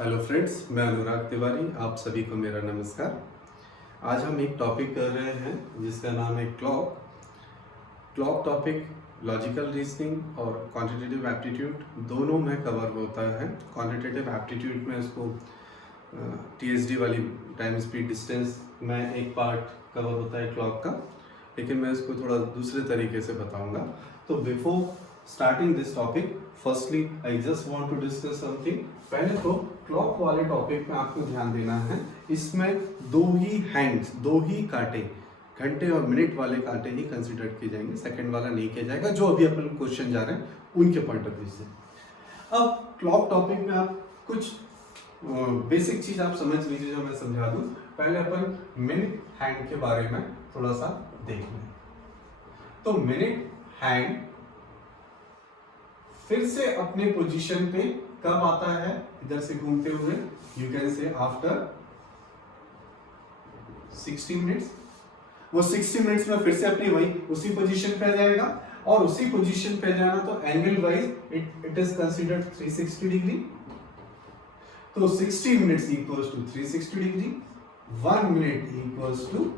Hello friends, मैं अनुराग तिवारी। आप सभी को मेरा नमस्कार। आज हम एक टॉपिक कर रहे हैं जिसका नाम है clock. Clock topic logical reasoning और क्वांटिटेटिव एप्टीट्यूड दोनों में कवर होता है। क्वांटिटेटिव एप्टीट्यूड में इसको टीएसडी वाली टाइम स्पीड डिस्टेंस में एक पार्ट कवर होता है क्लॉक का, लेकिन मैं इसको थोड़ा दूसरे तरीके से बताऊंगा। तो before starting this topic, firstly I just want to discuss something. पहले तो क्लॉक वाले टॉपिक में आपको ध्यान देना है, इसमें दो ही कांटे, घंटे और मिनट वाले कांटे ही कंसिडर किए जाएंगे, सेकंड वाला नहीं किया जाएगा, जो अभी अपन क्वेश्चन जा रहे हैं उनके पॉइंट ऑफ व्यू से। अब क्लॉक टॉपिक में आप कुछ बेसिक चीज आप समझ लीजिए जो मैं समझा दूं। पहले अपन मिनट हैंड के बारे में थोड़ा सा देख लें। तो मिनट हैंड फिर से अपने पोजीशन पे कब आता है? इधर से घूमते हुए, you can say after 60 minutes. वो 60 मिनट्स में फिर से अपनी वही उसी पोजीशन पे आ जाएगा, और उसी पोजीशन पे जाना तो angle wise it is considered 360 degree. तो 60 minutes equals to 360 degree, 1 minute equals to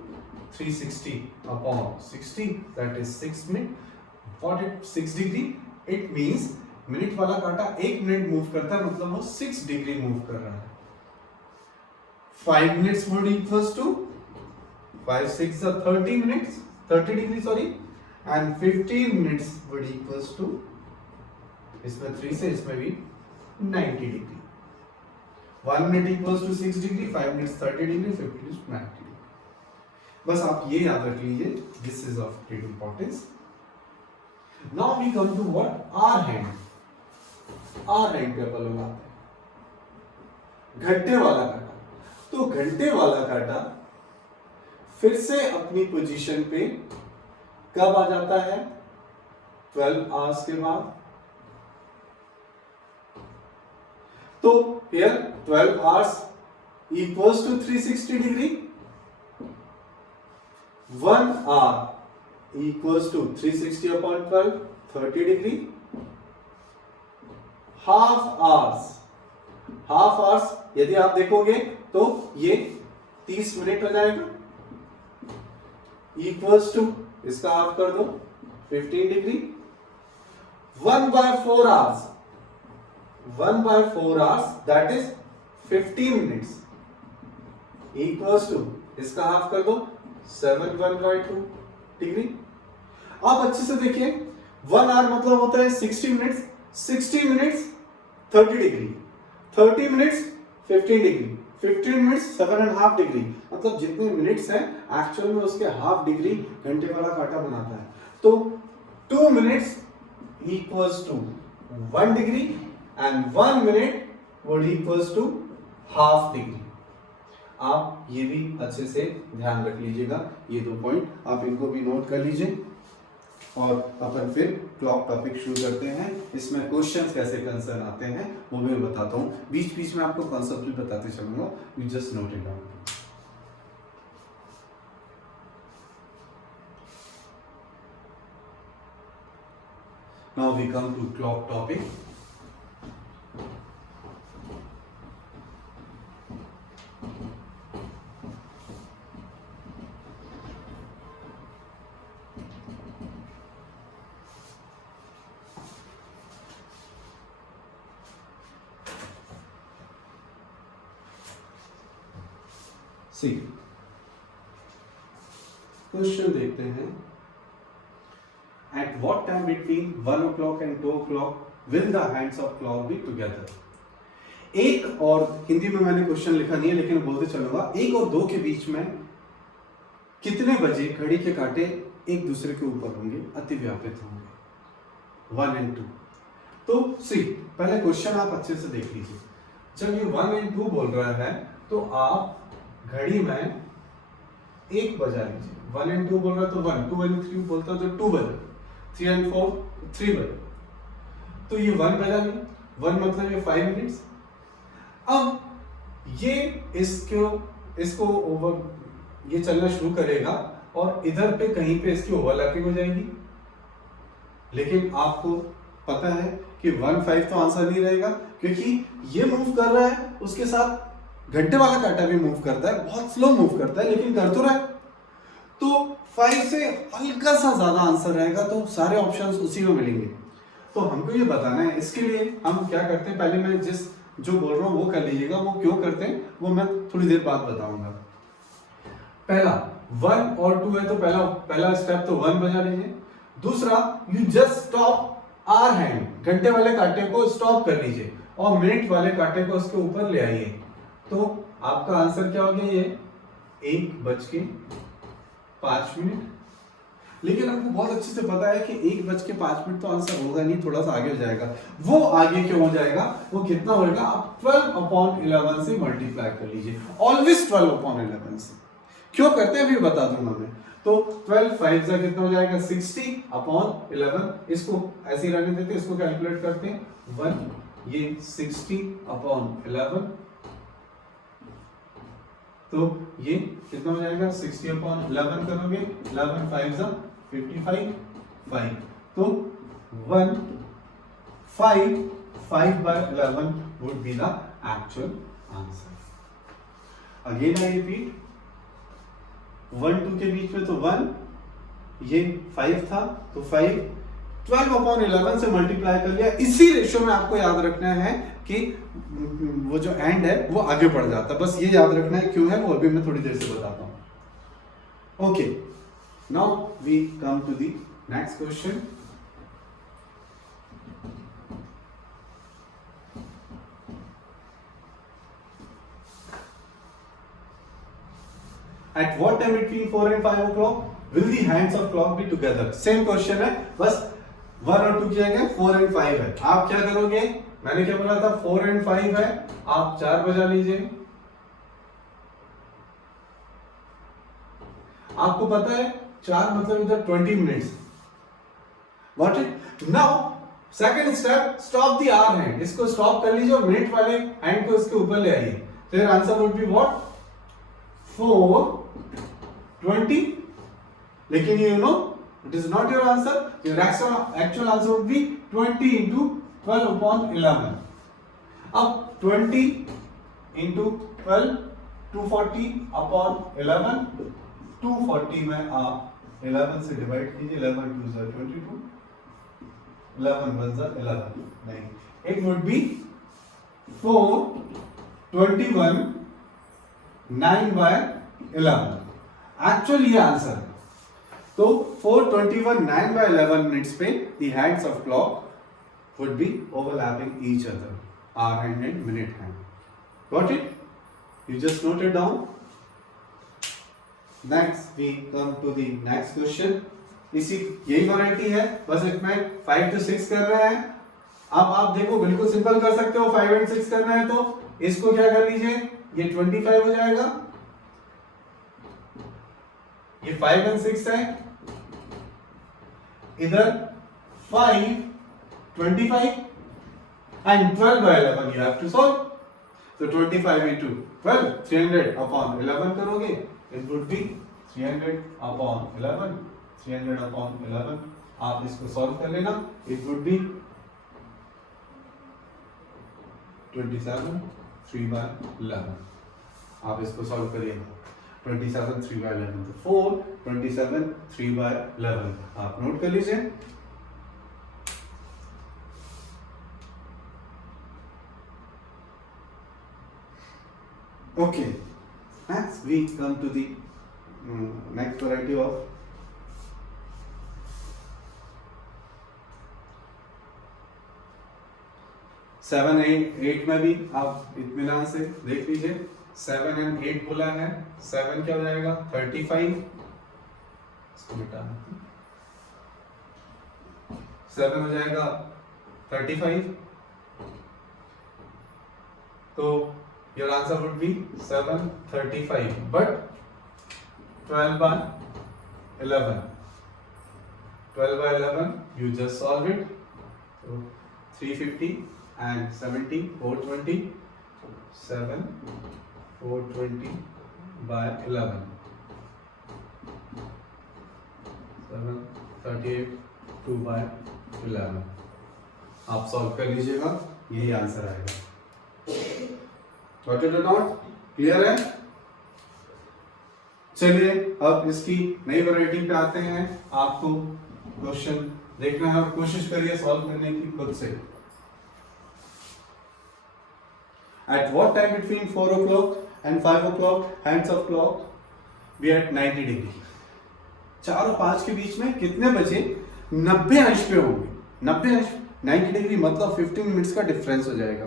360 upon 60, that is 6 minute. What it 6 degree? It means minute वाला कांटा 1 मिनट मूव करता है, मतलब वो 6 डिग्री मूव कर रहा है। 5 minutes would equals to 5 6 30 minutes, 30 degree sorry, and 15 minutes would equals to, इसमें 3 से इसमें भी 90 degree. 1 minute equals to 6 degree, 5 minutes 30 degree, 15 minutes 90 degree. बस आप ये याद रख लीजिए, this is of great importance. Now we come to what our hand. Our hand पे अपन लोग आते हैं घंटे वाला कांटा। तो घंटे वाला कांटा फिर से अपनी पोजीशन पे कब आ जाता है? 12 आवर्स के बाद। तो here 12 hours equals to 360 degree, 1 hour equals to 360 upon 12, 30 degree. Half hours यदि आप देखोगे तो ये 30 मिनट हो जाएगा, इक्वल्स टू इसका हाफ कर दो 15 degree. 1/4 hours, 1/4 hours that is 15 minutes, equals to इसका हाफ कर दो 7/2 डिग्री। आप अच्छे से देखिए, 1 आवर मतलब होता है 60 minutes, 60 minutes 30 degree, 30 minutes 15 degree, 15 minutes 7.5 degree, मतलब जितने मिनट्स हैं एक्चुअल में उसके हाफ डिग्री घंटे वाला कांटा बनाता है। तो 2 minutes equals to 1 degree and 1 minute would equals to half degree. आप ये भी अच्छे से ध्यान रख लीजिएगा, ये 2 पॉइंट आप इनको भी नोट कर लीजिए। और अपन फिर क्लॉक टॉपिक शुरू करते हैं। इसमें क्वेश्चंस कैसे कंसर्न आते हैं वो भी मैं बताता हूँ, बीच बीच में आपको कॉन्सेप्ट भी बताते चलूंगा, you just note it down. Now we come to clock topic. Question देखते हैं। At what time between 1 o'clock and 2 o'clock will the hands of clock be together? एक और, हिंदी में मैंने क्वेश्चन लिखा नहीं है लेकिन बोलते चलूंगा, 1 और 2 के बीच में कितने बजे घड़ी के कांटे एक दूसरे के ऊपर होंगे, अति व्यापित होंगे? 1 and 2। तो सी पहले क्वेश्चन आप अच्छे से देख लीजिए। जब ये 1 and 2 बोल रहा है तो आप घड़ी में 1 बजा लीजिए। 1 and 2 बोल रहा है तो 1, 2 and 3 बोलता तो 2 बजे, 3 and 4 3 बजे, तो ये 1 बजा नहीं, 1 मतलब ये 5 मिनट्स। अब ये इसको ओवर ये चलना शुरू करेगा और इधर पे कहीं पे इसकी ओवरलैपिंग हो जाएगी, लेकिन आपको पता है कि 1/5 तो आंसर नहीं रहेगा, क्योंकि ये मूव कर रहा है, उसके साथ घंटे वाला कांटा भी मूव करता है, बहुत स्लो मूव करता है लेकिन कर तो रहा है। तो 5 से हल्का सा ज्यादा आंसर रहेगा, तो सारे ऑप्शंस उसी में मिलेंगे। तो हमको ये बताना है, इसके लिए हम क्या करते हैं, पहले मैं जो बोल रहा हूँ वो कर लीजिएगा, वो क्यों करते हैं वो मैं थोड़ी देर बाद बताऊंगा। पहला 1 और 2 है, तो पहला स्टेप तो 1 बजा लीजिए। दूसरा, you just stop our hand, घंटे वाले कांटे को स्टॉप कर लीजिए और मिनट वाले कांटे को उसके ऊपर ले आइए, तो आपका आंसर क्या हो गया, ये 1:05। लेकिन हमको बहुत अच्छे से पता है कि 1:05 तो आंसर होगा नहीं, थोड़ा सा आगे हो जाएगा। वो आगे क्यों हो जाएगा, वो कितना होगा, आप 12/11 से मल्टीप्लाई कर लीजिए, ऑलवेज 12/11 से। क्यों करते हैं अभी बता दूंगा मैं। तो 12 5 जा कितना हो जाएगा, 60/11। इसको ऐसे ही रहने देते हैं, इसको कैलकुलेट करते हैं 1, ये 60/11, तो ये कितना हो जाएगा, 60/11 करोगे, 11 5 जा 55, 5, तो 1 5 5/11 would be the actual answer. Again I repeat, 1 2 के बीच में तो 1, ये 5 था तो 5, 12/11 से मल्टीप्लाई कर लिया। इसी रेशियो में आपको याद रखना है कि वो जो एंड है वो आगे बढ़ जाता है, बस ये याद रखना है, क्यों है वो अभी मैं थोड़ी देर से बताता हूं। Okay, now we come to the next question. At what time between 4 and 5 o'clock will the hands of clock be together? Same question है, बस 1 और 2 की जगह 4 and 5 है। आप क्या करोगे, मैंने क्या बोला था, 4 and 5 है, आप 4 बजा लीजिए। आपको पता है 4 मतलब इधर 20 minutes. Got it? Now second step, stop the hour hand, इसको स्टॉप कर लीजिए और मिनट वाले हैंड को इसके ऊपर ले आइए, तो your answer would be what, 4:20. लेकिन you know it is not your answer. Your actual answer would be 20 into 12/11. अब 20 into 12, 240/11. 240 में आप 11 से डिवाइड कीजिए, 11 2 is 22, 11 1 is 11. नहीं, it would be 4:21 9/11. एक्चुअल ये आंसर है। तो 4:21 9/11 मिनट्स पे the hands of clock would be overlapping each other, hour hand and minute hand. Got it? You just note it down. Next we come to the next question. इसी यही variety है, बस इसमें 5 to 6 कर रहे हैं। अब आप देखो, बिल्कुल सिंपल कर सकते हो, 5 and 6 करना है तो इसको क्या कर लीजिए, ये 25 हो जाएगा, ये 5 and 6 है, इधर 5 25 and 12/11 you have to solve. So 25 into 12, 300/11 करोगे, it would be 300/11. 300/11 आप इसको सॉल्व कर लेना, it would be 27 3/11. आप इसको सॉल्व करिएगा, 27 3/11 तो 4 27 3/11 आप नोट कर लीजिए। Okay, next we come to the next variety of seven eight में भी आप इत्मीनान से देख लीजिए, 7 and 8 बोला है, 7 क्या हो जाएगा 35, इसको मिटाना, 7 हो जाएगा 35, तो your answer would be 735, but 12/11 you just solve it, so 350 and 70 420, 7 420/11, 7 38 2/11. आप सॉल्व कर लीजिएगा, यही आंसर आएगा। गॉट इट और नॉट? क्लियर है? चलिए अब इसकी नई वैरायटी पे आते हैं। आपको क्वेश्चन देखना है और कोशिश करिए सॉल्व करने की खुद से। At what time between 4 o'clock and 5 o'clock hands of clock be at 90 degree? 4 और 5 के बीच में कितने बजे 90 अंश पे होंगे? 90 अंश 90 डिग्री मतलब 15 मिनट्स का डिफरेंस हो जाएगा।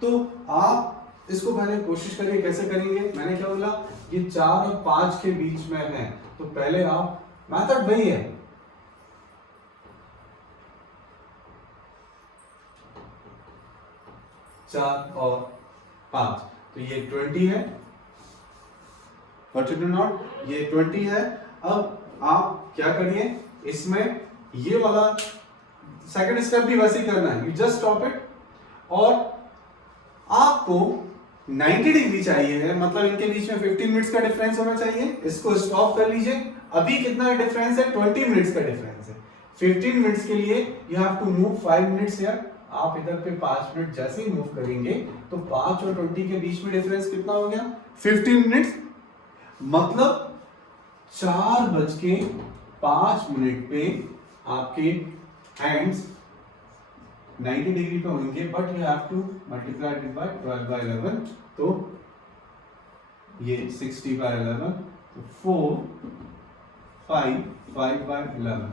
तो आप इसको पहले कोशिश करिए, कैसे करेंगे? मैंने क्या बोला, ये 4 और 5 के बीच में है, तो पहले आप मेथड वही है, 4 और 5, तो ये 20 है, नॉट ये 20 है। अब आप क्या करिए, इसमें ये वाला सेकंड स्टेप भी वैसे ही करना है, यू जस्ट स्टॉप इट। और आपको 90 डिग्री चाहिए है, मतलब इनके बीच में 15 मिनट्स का डिफरेंस होना चाहिए। इसको स्टॉप कर लीजिए। अभी कितना डिफरेंस है? 20 मिनट्स का डिफरेंस है। 15 मिनट्स के लिए you have to move 5 minutes here. आप इधर पे 5 मिनट जैसे ही मूव करेंगे तो 5 और 20 के बीच में डिफरेंस कितना हो गया? 15 मिनट्स। मतलब 4:05 पे आपके हैंड्स 90 डिग्री पे होंगे, but you have to multiply it by 12/11, तो ये 60/11, तो 4 5 5/11,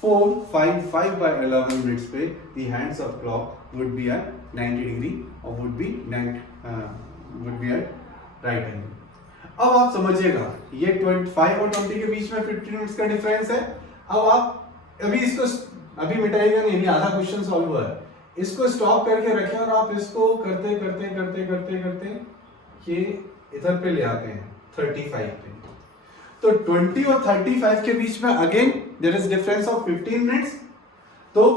4 5 5/11 मिनट्स पे the hands of clock would be at 90 degree or would be at right angle। अब आप समझिएगा, ये 25 और 20 के बीच में 15 मिनट्स का डिफरेंस है। अब आप अभी इसको अभी मिटाइएगा नहीं, अभी आधा क्वेश्चन सॉल्व हुआ है। इसको स्टॉप करके रखें और आप इसको करते करते करते करते करते ये इधर पे ले आते हैं 35 पे। तो 20 और 35 के बीच में again there is difference of 15 minutes. तो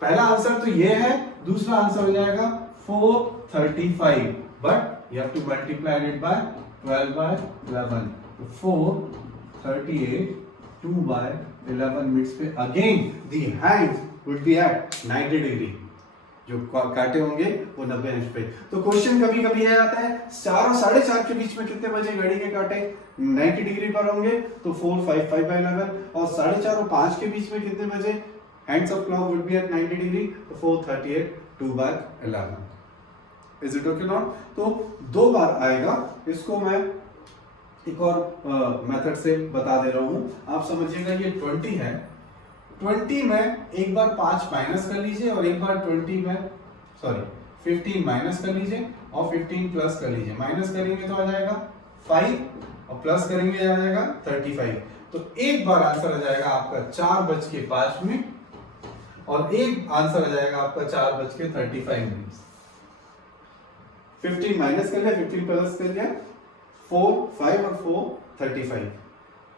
पहला आंसर तो ये है, दूसरा आंसर हो जाएगा 4:35, but you have to multiply it by 12/11, तो 4:38 2/11 मिनट्स पे again the hands would be at 90 degree. जो कांटे होंगे वो 90 अंश पे। तो क्वेश्चन कभी कभी ये आता है 4 और 4:30 के बीच में कितने बजे घड़ी के कांटे 90 डिग्री पर होंगे, तो 4 5 5/11, और 4:30 और 5 के बीच में कितने बजे hands of clock would be at 90 degree, तो 4:38 2/11। Is it okay not? तो 2 बार आएगा। इसको मैं एक और मेथड से बता दे रहा हूं, आप समझिएगा। ये 20 है, 20 में एक बार 5 माइनस कर लीजिए और एक बार 15 माइनस कर लीजिए और 15 प्लस कर लीजिए। माइनस करेंगे तो आ जाएगा 5 और प्लस करेंगे आ जाएगा 35। तो एक बार आंसर आ जाएगा आपका 4:05 और एक आंसर आ जाएगा आपका 4:35। 15 माइनस कर लिया, 15 प्लस कर लिया, 4 5 और 4 35,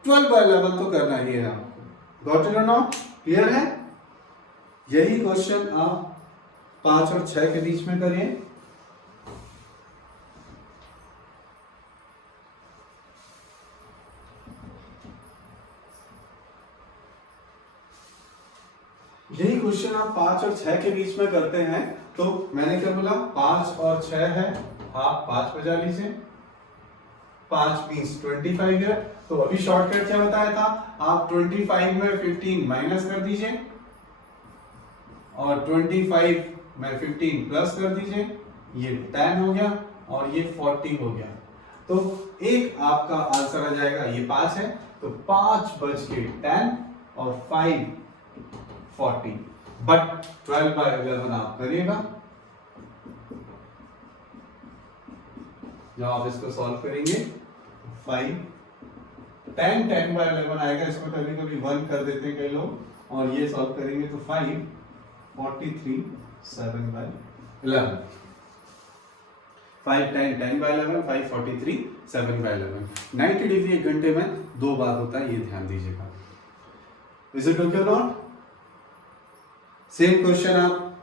12/11 तो करना ही है आपको। गॉट इट और नॉट? क्लियर है? यही क्वेश्चन आप 5 और 6 के बीच में करिए। यही क्वेश्चन आप 5 और 6 के बीच में करते हैं। तो मैंने क्या बोला, 5 और 6 है, आप 5 बजा लीजिए। 5 मींस 25 है। तो अभी शॉर्टकट क्या बताया था, आप 25 में 15 माइनस कर दीजिए और 25 में 15 प्लस कर दीजिए, ये 10 हो गया और ये 40 हो गया। तो एक आपका आंसर आ जाएगा, ये 5 है तो 5:10 और 5 40, बट 12/11 आप करिएगा। जब आप इसको सॉल्व करेंगे 5 10/11 आएगा। इसमें कभी कभी 1 कर देते हैं कई लोग, और ये सॉल्व करेंगे तो 5 43 7/11, 5 10 10/11, 5 43 7/11। 90 डिग्री एक घंटे में 2 बार होता है, ये ध्यान दीजिएगा। Is it okay not? Same question आप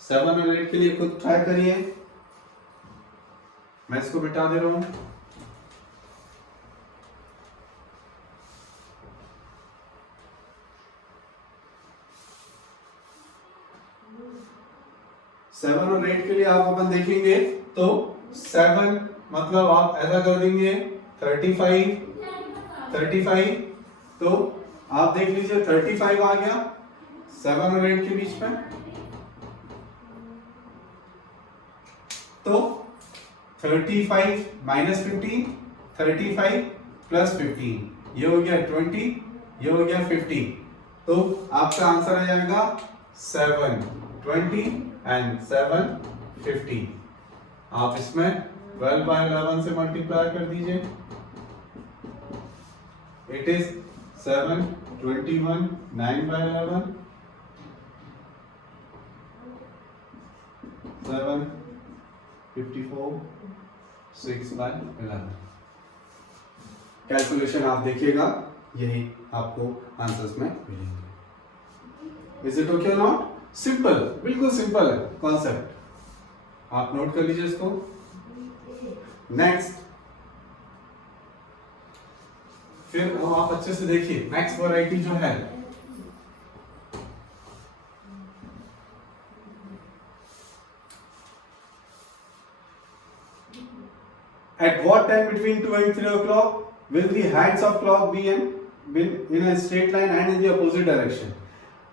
7 और 8 के लिए खुद ट्राई करिए। मैं इसको मिटा दे रहा हूं। 7 और 8 के लिए आप अपन देखेंगे तो 7 मतलब आप ऐसा कर देंगे 35 तो आप देख लीजिए 35 आ गया 7 और 8 के बीच में, तो 35 माइनस 15, 35 प्लस 15, ये हो गया 20, ये हो गया 50, तो आपका आंसर आ जाएगा 720 एंड 750। आप इसमें 12 by 11 से मल्टीप्लाई कर दीजिए, it is 721, 9 by 11, 754, 6 by 11। Calculation आप देखिएगा, यही आपको आंसर्स में मिलेंगे। Is it okay not? Simple, बिल्कुल सिंपल है कॉन्सेप्ट, आप नोट कर लीजिए इसको। नेक्स्ट, फिर आप अच्छे से देखिए नेक्स्ट वैरायटी जो है, at what time between 2 and 3 o'clock will the hands of clock be in a straight line and in the opposite direction?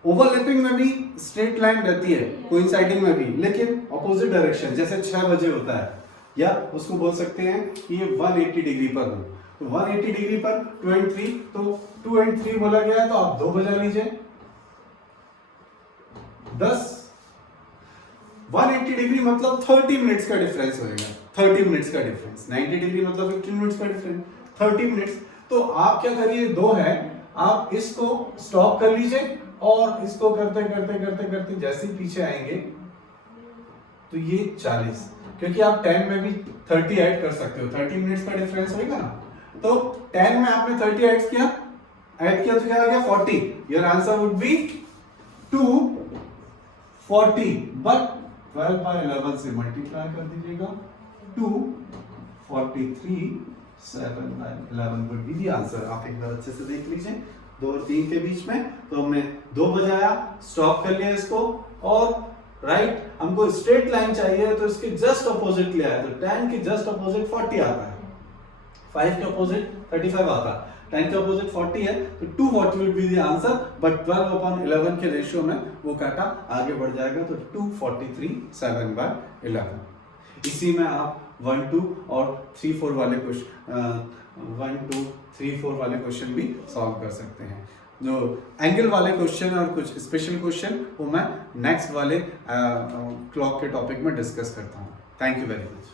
Overlapping में भी स्ट्रेट लाइन रहती है, कोइंसाइडिंग में भी, लेकिन ऑपोजिट डायरेक्शन, जैसे 6 बजे होता है, या उसको बोल सकते हैं कि ये 180 डिग्री पर हो, तो 180 डिग्री पर 2 and 3, तो 2 and 3 बोला गया है तो आप 2 बजा लीजिए 10। 180 डिग्री मतलब 30 मिनट्स का डिफरेंस होएगा, 30 मिनट्स का डिफरेंस। 90 डिग्री मतलब 15 मिनट्स का डिफरेंस, 30 मिनट्स। तो आप क्या करिए, 2 है, आप इसको स्टॉप कर लीजिए और इसको करते करते करते करते जैसे ही पीछे आएंगे तो ये 40, क्योंकि आप 10 में भी 30 ऐड कर सकते हो, 30 मिनट्स का डिफरेंस होगा ना, तो 10 में आपने 30 ऐड किया तो क्या आ गया 40। Your answer would be 240, but 12 by 11 से मल्टीप्लाई कर दीजिएगा, 243, 7 by 11 would be the answer. आप एक बार अच्छे से देख लीजिए, 2 और 3 के बीच में, तो हमने 2 बजाया, स्टॉप कर लिया इसको, और राइट हमको स्ट्रेट लाइन चाहिए तो इसके जस्ट अपोजिट लिया है, तो 10 के जस्ट अपोजिट 40 आता है, 5 के अपोजिट 35 आता है, 10 के अपोजिट 40 है, तो 240 will be the answer, but 12/11 के रेशियो में वो काटा आगे बढ़ जाएगा, तो 243, 7 by 11। इसी में आप 1, 2 और 3, 4 वाले क्वेश्चन 1, 2, 3, 4 वाले क्वेश्चन भी सॉल्व कर सकते हैं। जो एंगल वाले क्वेश्चन और कुछ स्पेशल क्वेश्चन वो मैं नेक्स्ट वाले क्लॉक के टॉपिक में डिस्कस करता हूँ। Thank you very much.